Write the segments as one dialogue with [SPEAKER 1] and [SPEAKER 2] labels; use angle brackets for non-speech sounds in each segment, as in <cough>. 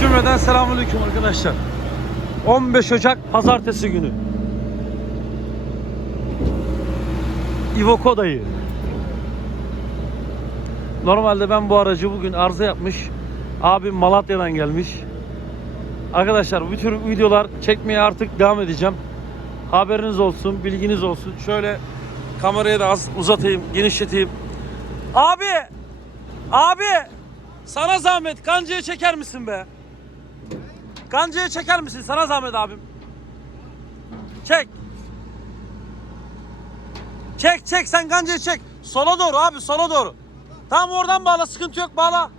[SPEAKER 1] Cümleden selamünaleyküm arkadaşlar. 15 Ocak Pazartesi günü. İvokoda'yı. Normalde ben bu aracı bugün arıza yapmış. Abim Malatya'dan gelmiş. Arkadaşlar bu tür videolar çekmeye artık devam edeceğim. Haberiniz olsun, bilginiz olsun. Şöyle kamerayı da az uzatayım, genişleteyim. Abi! Abi! Sana zahmet kancayı çeker misin be? Kancayı çeker misin? Sana zahmet abim. Çek. Çek çek sen kancayı çek. Sola doğru abi sola doğru. Tamam oradan bağla sıkıntı yok bağla.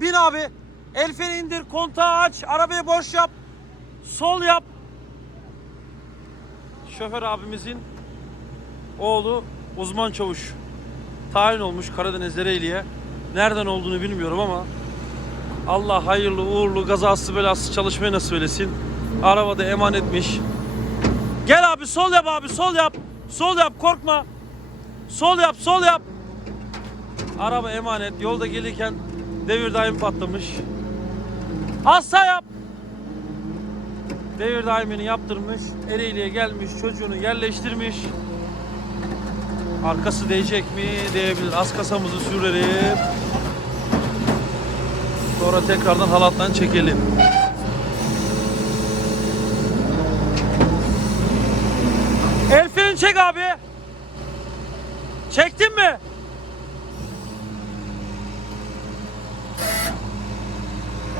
[SPEAKER 1] Bin abi. El freni indir kontağı aç. Arabayı boş yap. Sol yap. Şoför abimizin oğlu uzman çavuş. Tayin olmuş Karadeniz Ereğli'ye. Nereden olduğunu bilmiyorum ama Allah hayırlı uğurlu kazası belası çalışmayı nasip eylesin. Arabada emanetmiş. Gel abi sol yap abi sol yap. Sol yap korkma. Sol yap sol yap. Araba emanet. Yolda gelirken devir daim patlamış. Sağ yap. Devir daimini yaptırmış. Ereğli'ye gelmiş. Çocuğunu yerleştirmiş. Arkası değecek mi? Değebilir. Az kasamızı sürelim. Sonra tekrardan halattan çekelim. El freni çek abi. Çektin mi?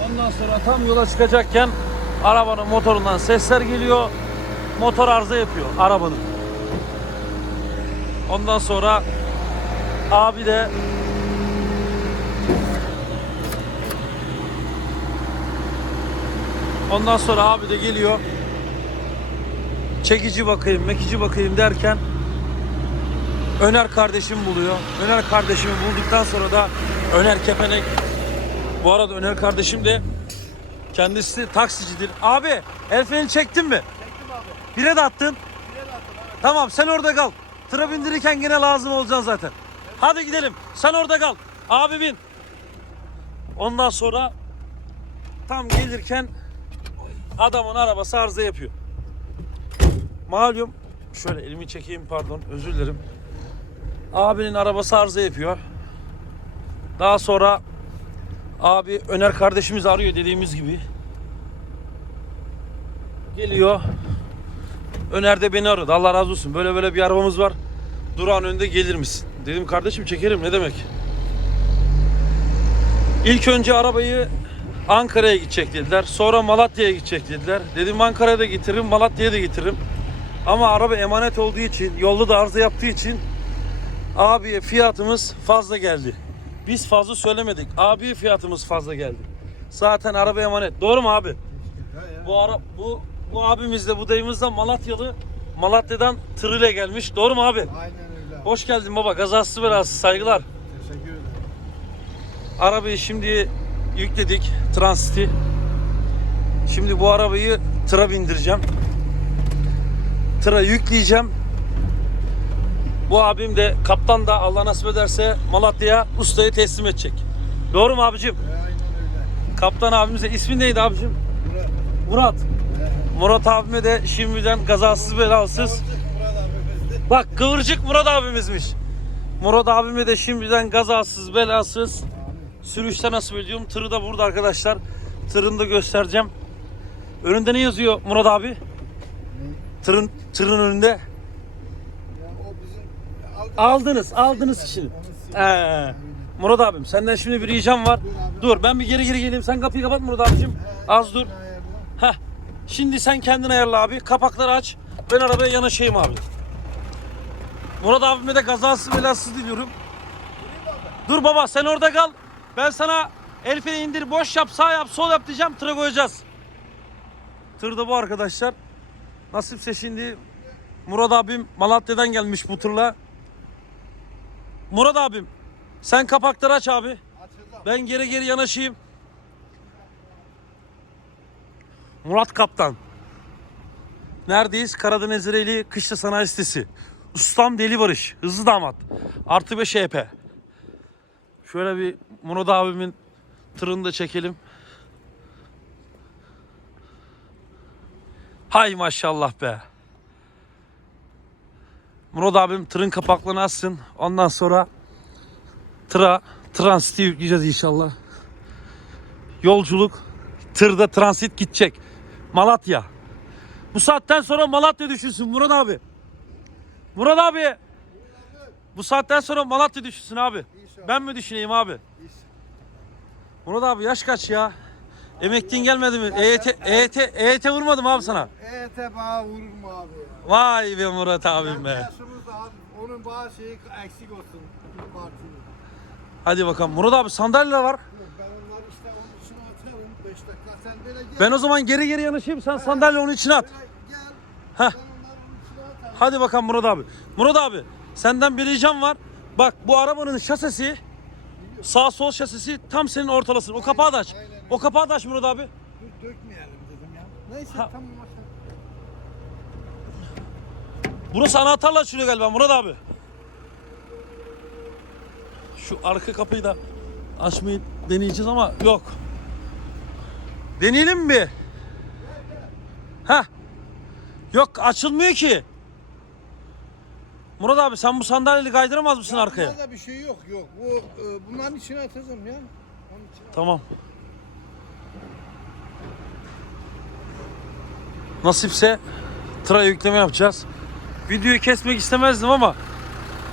[SPEAKER 1] Ondan sonra tam yola çıkacakken arabanın motorundan sesler geliyor. Motor arıza yapıyor arabanın. Ondan sonra abi de Ondan sonra abi de geliyor. Çekici bakayım, mekici bakayım derken Öner kardeşim buluyor. Öner kardeşimi bulduktan sonra da Öner Kepenek bu arada Öner kardeşim de kendisi taksicidir. Abi el freni çektin mi?
[SPEAKER 2] Çektim abi.
[SPEAKER 1] Bire de attın.
[SPEAKER 2] Bire de attım evet.
[SPEAKER 1] Tamam sen orada kal. Tıra bindirirken gene lazım olacaksın zaten. Hadi gidelim. Sen orada kal. Abi bin. Ondan sonra tam gelirken adamın arabası arıza yapıyor. Malum şöyle elimi çekeyim pardon özür dilerim. Abinin arabası arıza yapıyor. Daha sonra abi Öner kardeşimiz arıyor dediğimiz gibi. Geliyor. Öner de beni aradı. Allah razı olsun. Böyle böyle bir arabamız var. Durağın önünde gelir misin? Dedim kardeşim çekerim ne demek? İlk önce arabayı Ankara'ya gidecek dediler. Sonra Malatya'ya gidecek dediler. Dedim Ankara'ya da getiririm, Malatya'ya da getiririm. Ama araba emanet olduğu için, yolda da arıza yaptığı için abiye fiyatımız fazla geldi. Biz fazla söylemedik. Abiye fiyatımız fazla geldi. Zaten araba emanet. Doğru mu abi? Bu ara bu bu abimiz de bu dayımız da Malatyalı. Malatya'dan tırıyla gelmiş. Doğru mu abi?
[SPEAKER 2] Aynen öyle.
[SPEAKER 1] Hoş geldin baba. Gazası belası. Saygılar.
[SPEAKER 2] Teşekkür ederim.
[SPEAKER 1] Arabayı şimdi yükledik. Transit'i. Şimdi bu arabayı tıra bindireceğim. Tıra yükleyeceğim. Bu abim de kaptan da Allah nasip ederse Malatya'ya ustayı teslim edecek. Doğru mu abicim?
[SPEAKER 2] E, aynen öyle.
[SPEAKER 1] Kaptan abimize ismin neydi abicim?
[SPEAKER 2] Murat.
[SPEAKER 1] Murat.
[SPEAKER 2] E,
[SPEAKER 1] Murat abime de şimdiden kazasız belasız. Bak kıvırcık Murat abimizmiş. Murat abime de şimdiden kazasız belasız sürüşte nasip ediyorum. Tırı da burada arkadaşlar. Tırını da göstereceğim. Önünde ne yazıyor Murat abi? Tırın tırın önünde. Aldınız, aldınız işini. Ee, Murat abim senden şimdi bir ricam var. Dur ben bir geri geri geleyim. Sen kapıyı kapat Murat abicim. Az dur. Heh. Şimdi sen kendin ayarla abi. Kapakları aç. Ben arabaya yanaşayım abi. Murat abime de kazasız belasız diliyorum. Dur baba sen orada kal. Ben sana el freni indir boş yap sağ yap sol yap diyeceğim tıra koyacağız. Tır da bu arkadaşlar. Nasipse şimdi Murat abim Malatya'dan gelmiş bu tırla. Murat abim sen kapakları aç abi. Ben geri geri yanaşayım. Murat Kaptan. Neredeyiz? Karadeniz Ereğli Kışla Sanayi Sitesi. Ustam Deli Barış. Hızlı damat. Artı 5 EP. Şöyle bir Murat abimin tırını da çekelim. Hay maşallah be. Murat abim tırın kapaklarını açsın. Ondan sonra tıra, transiti yükleyeceğiz inşallah. Yolculuk tırda transit gidecek. Malatya. Bu saatten sonra Malatya düşünsün Murat abi. Murat abi. Bu saatten sonra Malatya düşünsün abi. Ben mi düşüneyim abi? Murat abi yaş kaç ya? Emekliğin gelmedi mi? EYT, EYT, EYT vurmadım abi sana.
[SPEAKER 2] EYT bağ vurur mu abi ya?
[SPEAKER 1] Vay be Murat abim be.
[SPEAKER 2] Yaşımız da abi. Onun bağ şeyi eksik olsun. Bir.
[SPEAKER 1] Hadi bakalım. Murat abi sandalye var.
[SPEAKER 2] Ben onları işte onun için atarım. 5 dakika sen böyle gel.
[SPEAKER 1] Ben o zaman geri geri yanaşayım. Sen sandalye onun içine at.
[SPEAKER 2] Böyle gel.
[SPEAKER 1] Heh.
[SPEAKER 2] Ben onları onun içine atarım.
[SPEAKER 1] Hadi bakalım Murat abi. Murat abi senden bir ricam var. Bak bu arabanın şasisi sağ sol şasisi tam senin ortalasın. O kapağı da aç.
[SPEAKER 2] Aynen öyle.
[SPEAKER 1] O kapağı da aç Murat abi.
[SPEAKER 2] Dur dökmeyelim dedim ya. Neyse
[SPEAKER 1] Ha.
[SPEAKER 2] başla.
[SPEAKER 1] Burası anahtarla açılıyor galiba Murat abi. Şu arka kapıyı da açmayı deneyeceğiz ama yok. Deneyelim mi? Ha? Yok açılmıyor ki. Murat abi sen bu sandalyeyi kaydıramaz mısın arkaya?
[SPEAKER 2] Bunda da bir şey yok yok. Bu e, bunların içine atacağım ya. İçine.
[SPEAKER 1] Tamam. Nasipse tıra yükleme yapacağız. Videoyu kesmek istemezdim ama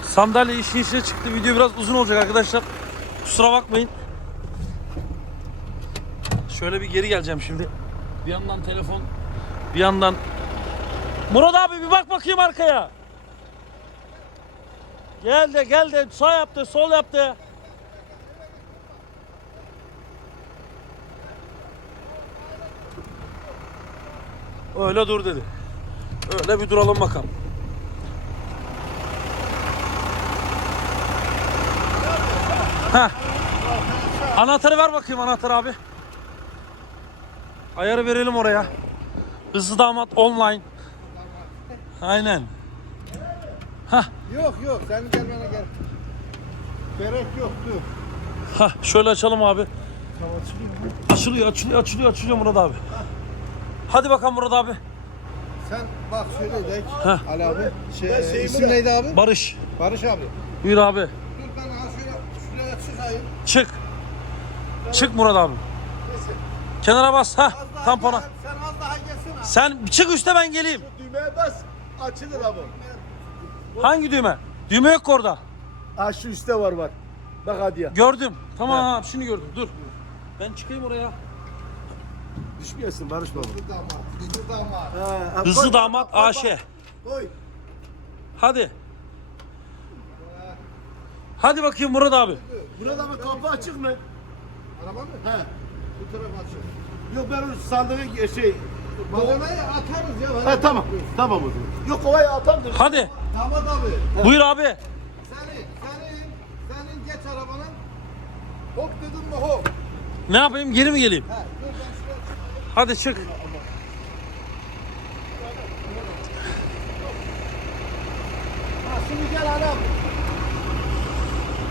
[SPEAKER 1] sandalye işin içine çıktı. Video biraz uzun olacak arkadaşlar. Kusura bakmayın. Şöyle bir geri geleceğim şimdi. Bir yandan telefon, bir yandan Murat abi bir bak bakayım arkaya. Gel de gel de sağ yaptı, sol yaptı. Öyle dur dedi. Öyle bir duralım bakalım. Heh. Anahtarı ver bakayım anahtarı abi. Ayarı verelim oraya. Hızlı damat online. Aynen.
[SPEAKER 2] Yok yok sen gelmene gel. Gerek yok dur.
[SPEAKER 1] Hah şöyle açalım abi.
[SPEAKER 2] Açılıyor?
[SPEAKER 1] Açılıyor açılıyor açılıyor açılıyor Murat abi. Hadi bakalım Murat abi.
[SPEAKER 2] Sen bak şöyle de.
[SPEAKER 1] Heh.
[SPEAKER 2] Ali abi. Şey, isim neydi abi?
[SPEAKER 1] Barış.
[SPEAKER 2] Barış abi.
[SPEAKER 1] Buyur abi.
[SPEAKER 2] Dur ben ha şöyle şuraya çıkayım.
[SPEAKER 1] Çık. Çık Murat abi.
[SPEAKER 2] Neyse.
[SPEAKER 1] Kenara bas. Ha
[SPEAKER 2] Az
[SPEAKER 1] tampona.
[SPEAKER 2] gel, Sen az daha gelsene.
[SPEAKER 1] Sen çık üstte ben geleyim.
[SPEAKER 3] Düğmeye bas. Açılır abi.
[SPEAKER 1] Hangi düğme? Düğme yok orada.
[SPEAKER 3] Ha şu üstte var var. Bak hadi ya.
[SPEAKER 1] Gördüm. Tamam şimdi gördüm. Dur. Ben çıkayım oraya.
[SPEAKER 3] Düşmeyesin Barış baba.
[SPEAKER 2] Hızlı damat. Hızlı damat.
[SPEAKER 3] Ha,
[SPEAKER 1] Hızlı
[SPEAKER 3] koy,
[SPEAKER 1] damat
[SPEAKER 3] koy,
[SPEAKER 1] AŞ.
[SPEAKER 3] Koy.
[SPEAKER 1] Hadi. Hadi bakayım Murat abi.
[SPEAKER 3] Burada bir kapı açık mı?
[SPEAKER 2] Araba mı?
[SPEAKER 3] He.
[SPEAKER 2] Bu taraf açıyor.
[SPEAKER 3] Yok ben o sandığı şey.
[SPEAKER 2] Malzemeyi atarız ya.
[SPEAKER 3] Ha tamam. Tamam o zaman. Yok kovayı atamdır.
[SPEAKER 1] Hadi.
[SPEAKER 2] Damat abi.
[SPEAKER 1] Buyur abi.
[SPEAKER 2] Senin, senin, senin geç arabanın. Hop dedim mi hop.
[SPEAKER 1] Ne yapayım? Geri mi geleyim?
[SPEAKER 2] He, dur ben şuraya çıkayım.
[SPEAKER 1] Hadi çık.
[SPEAKER 2] Ha şimdi gel abi.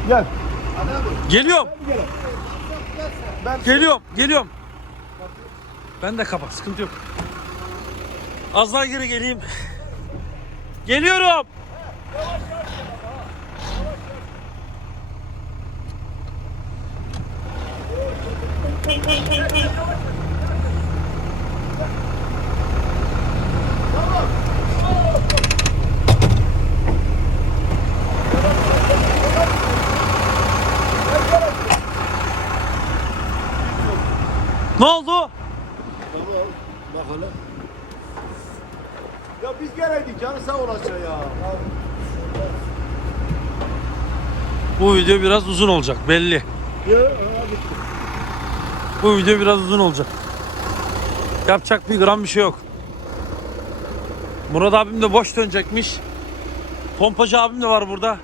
[SPEAKER 3] Gel.
[SPEAKER 2] Abi.
[SPEAKER 1] Geliyorum.
[SPEAKER 2] Gel
[SPEAKER 1] Geliyorum. Geliyorum. Ben de kapat. Sıkıntı yok. Az daha geri geleyim. Geliyorum. Ne oldu?
[SPEAKER 3] Tamam. Bak hele. Ya biz geleydik canı sağ olasın ya.
[SPEAKER 1] Bu video biraz uzun olacak belli. Bu video biraz uzun olacak. Yapacak bir gram bir şey yok. Murat abim de boş dönecekmiş. Pompacı abim de var burada.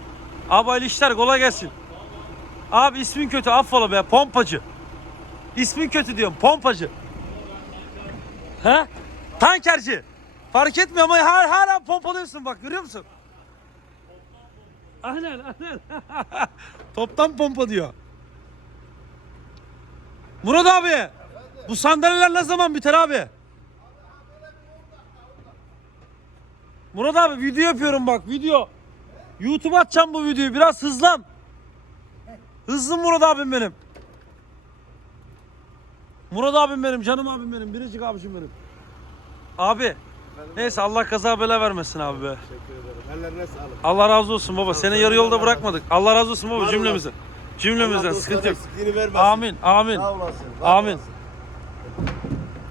[SPEAKER 1] Abi hayırlı işler kolay gelsin. Abi ismin kötü affola be pompacı. İsmin kötü diyorum pompacı. He? Tankerci. Fark etmiyor ama hala, hala pompalıyorsun bak görüyor musun? Aynen aynen. <laughs> Toptan pompa diyor. Murat abi. Bu sandalyeler ne zaman biter abi? Murat abi video yapıyorum bak video. YouTube'a atacağım bu videoyu biraz hızlan. Hızlı Murat abim benim. Murat abim benim, canım abim benim, biricik abicim benim. Abi, neyse Allah kaza bela vermesin abi be.
[SPEAKER 3] Teşekkür ederim. Ellerine sağlık.
[SPEAKER 1] Allah razı olsun baba. Seni yarı yolda bırakmadık. Allah razı olsun baba
[SPEAKER 3] Var
[SPEAKER 1] cümlemizden.
[SPEAKER 3] Allah
[SPEAKER 1] sıkıntı yok.
[SPEAKER 3] eksikliğini vermesin.
[SPEAKER 1] Amin, amin.
[SPEAKER 3] Sağ olasın. var
[SPEAKER 1] Amin.
[SPEAKER 3] olasın.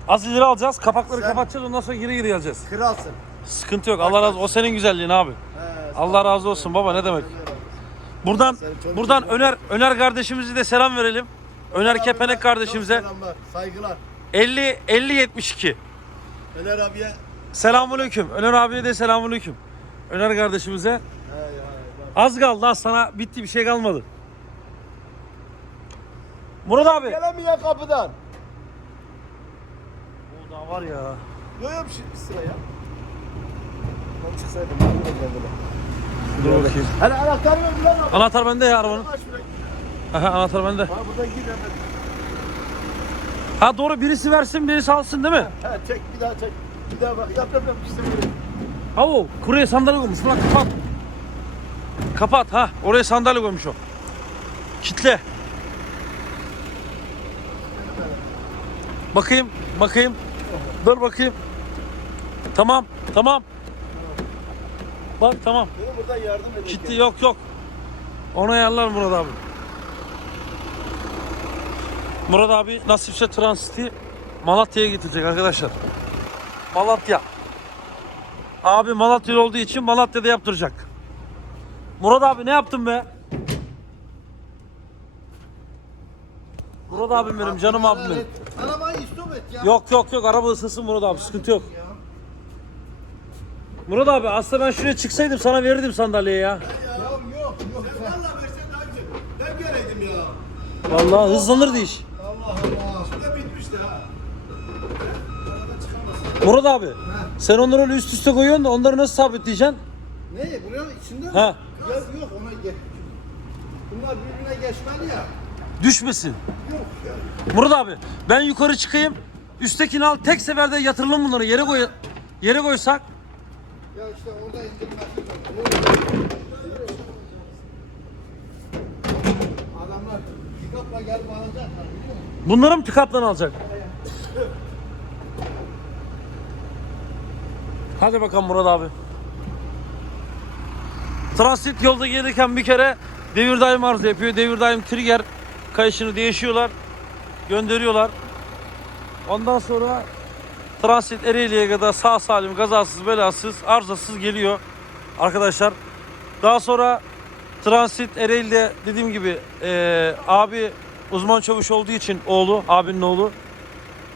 [SPEAKER 1] Az ileri alacağız, kapakları
[SPEAKER 3] Sen-
[SPEAKER 1] kapatacağız ondan sonra geri geri geleceğiz.
[SPEAKER 3] Kralsın.
[SPEAKER 1] Sıkıntı yok. Allah razı olsun. O senin güzelliğin abi.
[SPEAKER 3] He,
[SPEAKER 1] Allah razı olsun baba ne demek. Buradan
[SPEAKER 3] Seni çok
[SPEAKER 1] buradan. Öner Öner kardeşimize de selam verelim. Öner Kepenek kardeşimize
[SPEAKER 3] selamlar, saygılar.
[SPEAKER 1] 50 50 72.
[SPEAKER 3] Öner abiye.
[SPEAKER 1] Selamünaleyküm. Öner abiye de selamünaleyküm. Öner kardeşimize
[SPEAKER 3] He
[SPEAKER 1] az kaldı az sana bitti bir şey kalmadı. Murat abi.
[SPEAKER 3] Gelemiyor kapıdan.
[SPEAKER 1] O da var ya.
[SPEAKER 3] Yok yok bir sıra ya. Ben çıksaydım. Ben de kendime.
[SPEAKER 1] Dur bakayım.
[SPEAKER 3] Hani anahtarı ver lan abi.
[SPEAKER 1] Anahtar bende ya arabanın. Aha, anahtar bende.
[SPEAKER 3] Ha buradan gir hemen.
[SPEAKER 1] Ha doğru birisi versin birisi alsın değil mi?
[SPEAKER 3] He çek bir daha çek. Bir daha bak. Yap yap yap. İşte böyle.
[SPEAKER 1] Ha o kuraya sandalye koymuş. Ulan kapat. Kapat ha. Oraya sandalye koymuş o. Kitle. Bakayım, bakayım. Dur bakayım. Tamam, tamam. Bak tamam.
[SPEAKER 3] Benim buradan yardım edin.
[SPEAKER 1] Kitle yok yok. Onu ayarlar Murat abi. Murat abi nasipse transiti Malatya'ya getirecek arkadaşlar. Malatya. Abi Malatyalı olduğu için Malatya'da yaptıracak. Murat abi ne yaptın be? Murat abim benim, canım abim benim.
[SPEAKER 2] Arabayı istop et ya.
[SPEAKER 1] Yok yok yok araba ısınsın Murat abi sıkıntı yok. Murat abi aslında ben şuraya çıksaydım sana verirdim sandalyeyi ya.
[SPEAKER 2] Yok yok yok.
[SPEAKER 3] Valla versen daha güzel. Ben göreydim ya.
[SPEAKER 1] Vallahi hızlanırdı iş.
[SPEAKER 2] Allah Allah.
[SPEAKER 3] Şurada bitmişti ha.
[SPEAKER 1] Murat abi sen onları öyle üst üste koyuyorsun da onları nasıl sabitleyeceksin?
[SPEAKER 2] Ne? Buraya içinde mi?
[SPEAKER 1] Ha.
[SPEAKER 2] Ya yok ona geç. Bunlar birbirine geçmeli ya.
[SPEAKER 1] Düşmesin.
[SPEAKER 2] Yok ya.
[SPEAKER 1] Murat abi ben yukarı çıkayım. Üsttekini al tek seferde yatıralım bunları yere koy yere koysak.
[SPEAKER 2] Ya işte orada indirmek Adamlar pick-up'la gelip alacaklar biliyor musun?
[SPEAKER 1] Bunları mı pick-up'tan alacak? Hadi bakalım Murat abi. Transit yolda gelirken bir kere devir daim arıza yapıyor. Devir daim trigger kayışını değişiyorlar. Gönderiyorlar. Ondan sonra transit Ereğli'ye kadar sağ salim kazasız belasız arızasız geliyor arkadaşlar. Daha sonra transit Ereğli'de dediğim gibi eee, abi uzman çavuş olduğu için oğlu abinin oğlu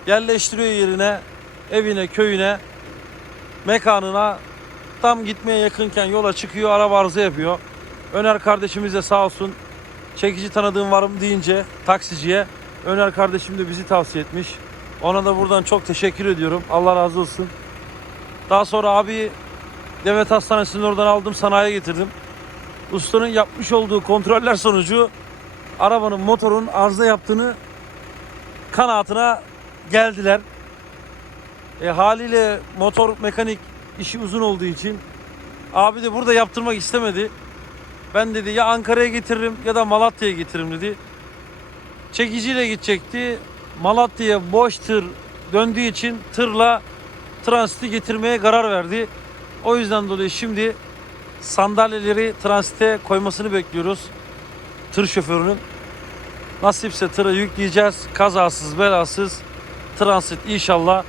[SPEAKER 1] yerleştiriyor yerine evine köyüne mekanına tam gitmeye yakınken yola çıkıyor araba arıza yapıyor. Öner kardeşimiz de sağ olsun çekici tanıdığım var mı deyince taksiciye Öner kardeşim de bizi tavsiye etmiş. Ona da buradan çok teşekkür ediyorum. Allah razı olsun. Daha sonra abi devlet hastanesinin oradan aldım sanayiye getirdim. Ustanın yapmış olduğu kontroller sonucu arabanın motorun arıza yaptığını kanaatine geldiler. E, haliyle motor mekanik işi uzun olduğu için abi de burada yaptırmak istemedi. Ben dedi ya Ankara'ya getiririm ya da Malatya'ya getiririm dedi. Çekiciyle gidecekti. Malatya'ya boş tır döndüğü için tırla transiti getirmeye karar verdi. O yüzden dolayı şimdi sandalyeleri transite koymasını bekliyoruz. Tır şoförünün. Nasipse tıra yükleyeceğiz. Kazasız belasız transit inşallah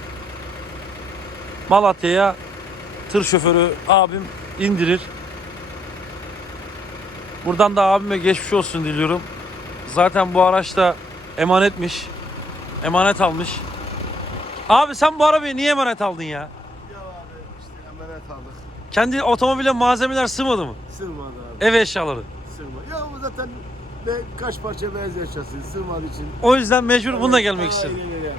[SPEAKER 1] Malatya'ya tır şoförü abim indirir. Buradan da abime geçmiş olsun diliyorum. Zaten bu araç da emanetmiş. Emanet almış. Abi sen bu arabayı niye emanet aldın ya?
[SPEAKER 3] Ya abi işte emanet aldık.
[SPEAKER 1] Kendi otomobile malzemeler sığmadı mı?
[SPEAKER 3] Sığmadı abi.
[SPEAKER 1] Ev eşyaları.
[SPEAKER 3] Sığmadı. Ya bu zaten be, kaç parça beyaz eşyası sığmadığı için.
[SPEAKER 1] O yüzden mecbur bununla gelmek istedim.
[SPEAKER 3] Aynen öyle.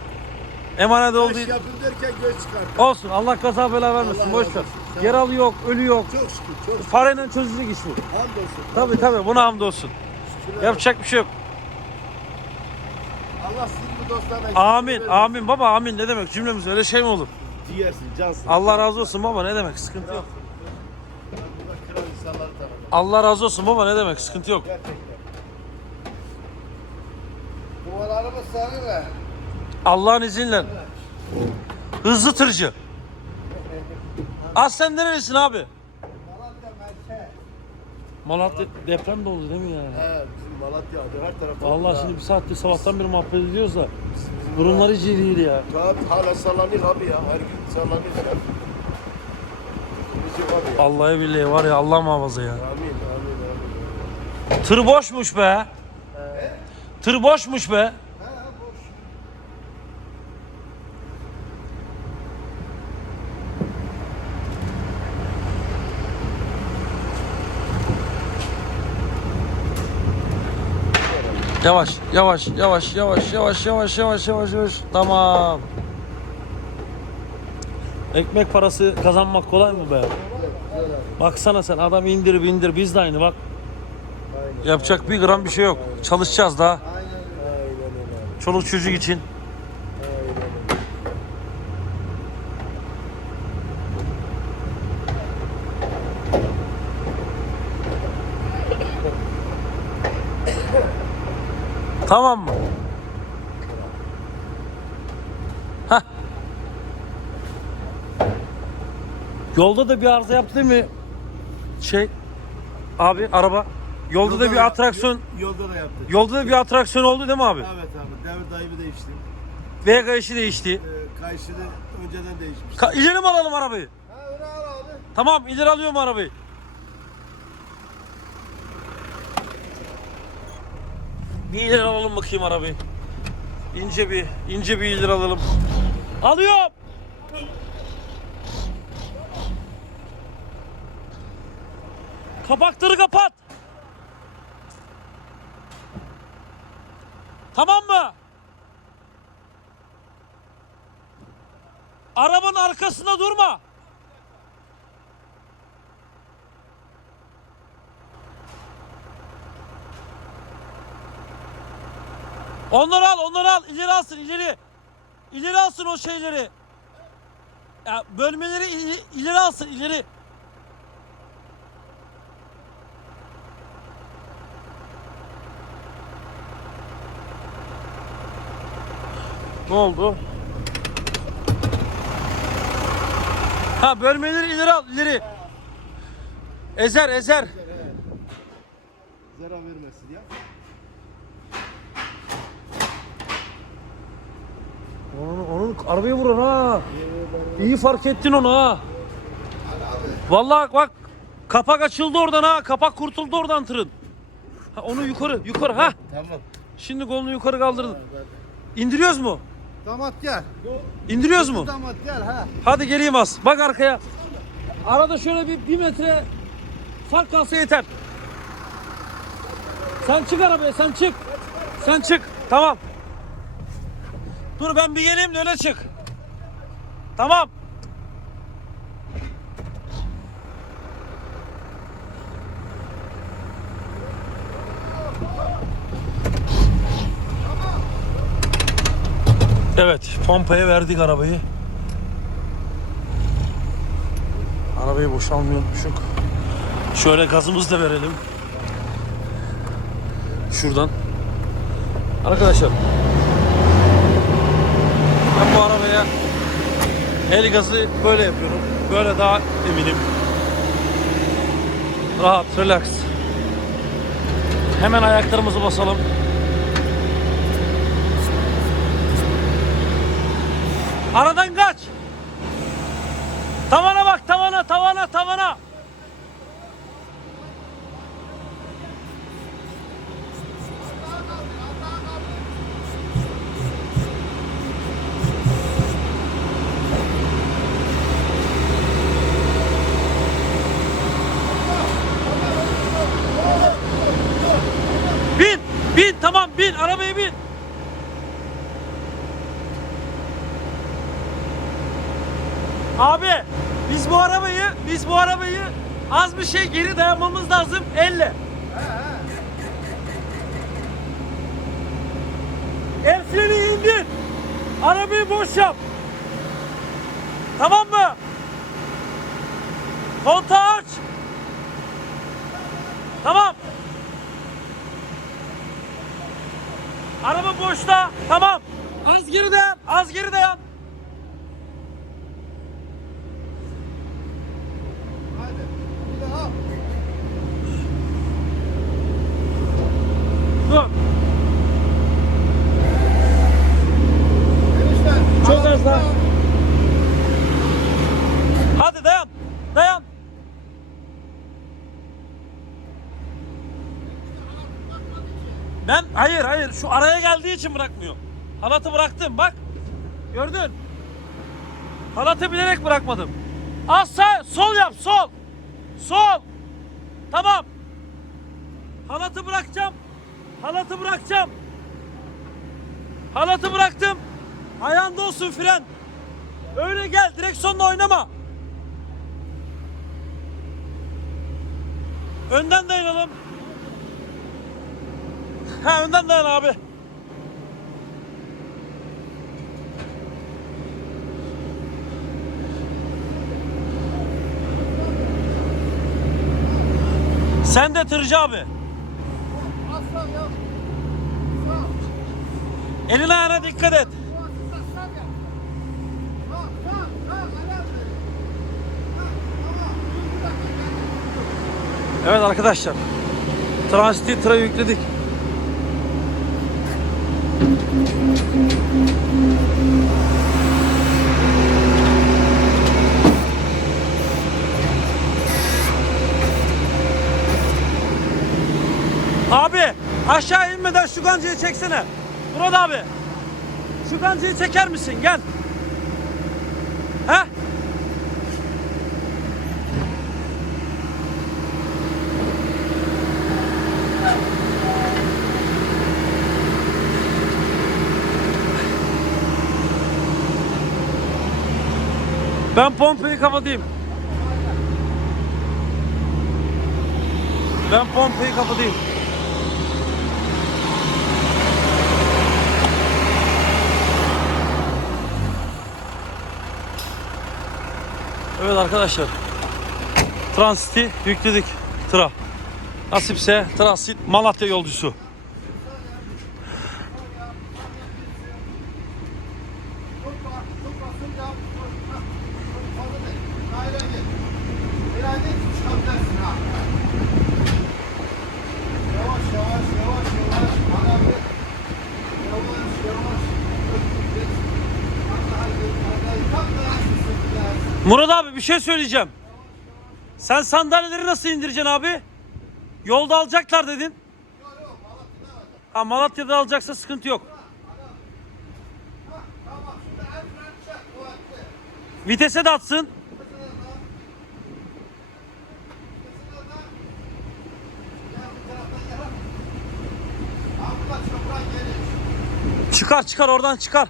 [SPEAKER 1] Emanet olduğu
[SPEAKER 3] yapın derken göz çıkarttı.
[SPEAKER 1] Olsun Allah kaza bela vermesin
[SPEAKER 3] Allah
[SPEAKER 1] boş
[SPEAKER 3] razı
[SPEAKER 1] ver.
[SPEAKER 3] olsun. Sağ ol.
[SPEAKER 1] Yaralı yok, ölü yok.
[SPEAKER 3] Çok şükür çok şükür.
[SPEAKER 1] Parayla çözülecek iş bu.
[SPEAKER 3] Hamdolsun.
[SPEAKER 1] Tabi tabi buna hamdolsun.
[SPEAKER 3] Şükürler
[SPEAKER 1] Yapacak bir şey yok.
[SPEAKER 3] olsun. Allah sizin bu dostlarına
[SPEAKER 1] Amin
[SPEAKER 3] şükür
[SPEAKER 1] amin baba amin ne demek cümlemiz öyle şey mi olur?
[SPEAKER 3] Ciğersin cansın.
[SPEAKER 1] Allah razı olsun baba ne demek sıkıntı yok. Allah razı olsun baba ne demek sıkıntı yok.
[SPEAKER 2] Gerçekten. Duvarlarımız sarı ve
[SPEAKER 1] Allah'ın izniyle. Hızlı tırcı. Aslen nerelisin abi?
[SPEAKER 2] Malatya merkez.
[SPEAKER 1] Malatya deprem de oldu değil mi ya?
[SPEAKER 3] He bizim Malatya adı her tarafta.
[SPEAKER 1] Vallahi şimdi bir saattir sabahtan beri muhabbet ediyoruz da durumlar hiç iyi değil ya.
[SPEAKER 3] Kağıt hala sallanıyor abi ya. Her gün sallanıyor. Bizi var ya.
[SPEAKER 1] Vallahi billahi var ya Allah muhafaza ya.
[SPEAKER 3] Amin amin amin.
[SPEAKER 1] Tır boşmuş be. Tır boşmuş be. Yavaş, yavaş, yavaş, yavaş, yavaş, yavaş, yavaş, yavaş, yavaş. Tamam. Ekmek parası kazanmak kolay mı be? Baksana sen adam indir bindir biz de aynı bak. Yapacak bir gram bir şey yok. Çalışacağız daha. Çoluk çocuk için. Tamam mı? Hah. Yolda da bir arıza yaptı değil mi? Şey abi araba. Yolda da bir atraksiyon
[SPEAKER 3] Yolda da yaptık.
[SPEAKER 1] yolda da bir atraksiyon oldu değil mi abi?
[SPEAKER 3] Evet abi. Devir daimi değişti.
[SPEAKER 1] Vega işi değişti.
[SPEAKER 3] Ee, kayışını önceden değişmiş.
[SPEAKER 1] Ka- ileri mi alalım arabayı?
[SPEAKER 2] Ha öyle al abi.
[SPEAKER 1] Tamam ileri alıyorum arabayı. Bir ileri alalım bakayım arabayı. İnce bir ince bir ileri alalım. Alıyorum. Kapakları kapat. Tamam mı? Arabanın arkasında durma. Onları al, onları al. İleri alsın, ileri. İleri alsın o şeyleri. Ya bölmeleri ileri, ileri alsın, ileri. Ne oldu? Ha bölmeleri ileri al, ileri. Ezer, ezer.
[SPEAKER 3] Zarar vermesin ya.
[SPEAKER 1] Onun, onun arabayı vurur ha. İyi fark ettin onu ha. Vallahi bak kapak açıldı oradan ha. Kapak kurtuldu oradan tırın. Ha, onu yukarı yukarı ha.
[SPEAKER 3] Tamam.
[SPEAKER 1] Şimdi kolunu yukarı kaldırdın. İndiriyoruz mu?
[SPEAKER 2] Damat gel.
[SPEAKER 1] İndiriyoruz mu?
[SPEAKER 2] Damat gel ha.
[SPEAKER 1] Hadi geleyim az. Bak arkaya. Arada şöyle bir, bir metre fark kalsa yeter. Sen çık arabaya sen çık. Sen çık. Tamam. Dur ben bir geleyim de öyle çık. Tamam. Evet, pompaya verdik arabayı. Arabayı boşalmıyor unutmuşuk. Şöyle gazımızı da verelim. Şuradan. Arkadaşlar. Arabaya el gazı böyle yapıyorum. Böyle daha eminim. Rahat, relax. Hemen ayaklarımızı basalım. Aradan kaç. Bin tamam bin arabaya bin. Abi biz bu arabayı biz bu arabayı az bir şey geri dayanmamız lazım elle. El freni indir. Arabayı boş yap. Tamam mı? Kontağı aç. Araba boşta. Tamam. Az geri dayan. Az geri dayan.
[SPEAKER 2] Hadi. Bir daha.
[SPEAKER 1] Dur.
[SPEAKER 2] Enişte.
[SPEAKER 1] Çok
[SPEAKER 2] Al,
[SPEAKER 1] az daha.
[SPEAKER 2] al.
[SPEAKER 1] Hadi dayan. Dayan. Ben hayır hayır şu araya geldiği için bırakmıyor. Halatı bıraktım bak. Gördün. Halatı bilerek bırakmadım. Az sağ sol yap sol. Sol. Tamam. Halatı bırakacağım. Halatı bırakacağım. Halatı bıraktım. Ayağında olsun fren. Öyle gel direksiyonla oynama. Önden dayanalım. Ha önden dayan abi. Sen de tırcı abi.
[SPEAKER 2] Aslan yap. Sağ.
[SPEAKER 1] Elin ayağına dikkat et. Evet arkadaşlar. Transiti tıra yükledik. Aşağı inmeden şu gancayı çeksene. Murat abi. Şu gancayı çeker misin? Gel. He? Ben pompayı kapatayım. Ben pompayı kapatayım. Evet arkadaşlar. Transit'i yükledik tıra. Nasipse transit Malatya yolcusu.
[SPEAKER 2] Tut bak, tut bak, tut yap. Ha, tut, fazla değil. Daha ileri git. İleri git, çıkabilirsin ha. Yavaş, yavaş, yavaş, yavaş. Hadi abi. Yavaş, yavaş. Git, git. Hadi, hadi, hadi. Tam dayansın, dayansın.
[SPEAKER 1] Murat abi bir şey söyleyeceğim. Sen sandalyeleri nasıl indireceksin abi? Yolda alacaklar dedin. Ha Malatya'da alacaksa sıkıntı yok. Vitese de atsın. Çıkar çıkar oradan çıkar.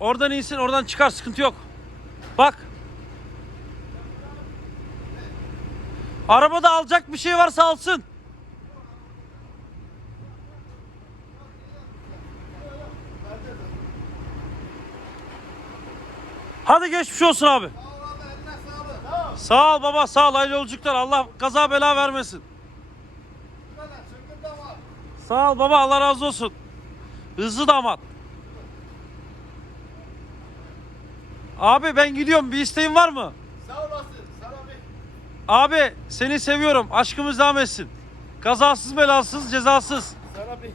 [SPEAKER 1] Oradan insin oradan çıkar sıkıntı yok. Bak. Arabada alacak bir şey varsa alsın. Hadi geçmiş olsun abi.
[SPEAKER 2] Sağ ol
[SPEAKER 1] baba sağ ol hayırlı yolculuklar. Allah kaza bela vermesin. Sağ ol baba Allah razı olsun. Hızlı damat. Abi ben gidiyorum bir isteğin var mı?
[SPEAKER 2] Sağ olasın. Sana bir
[SPEAKER 1] Abi seni seviyorum. Aşkımız devam etsin. Kazasız belasız cezasız.
[SPEAKER 3] Sana bir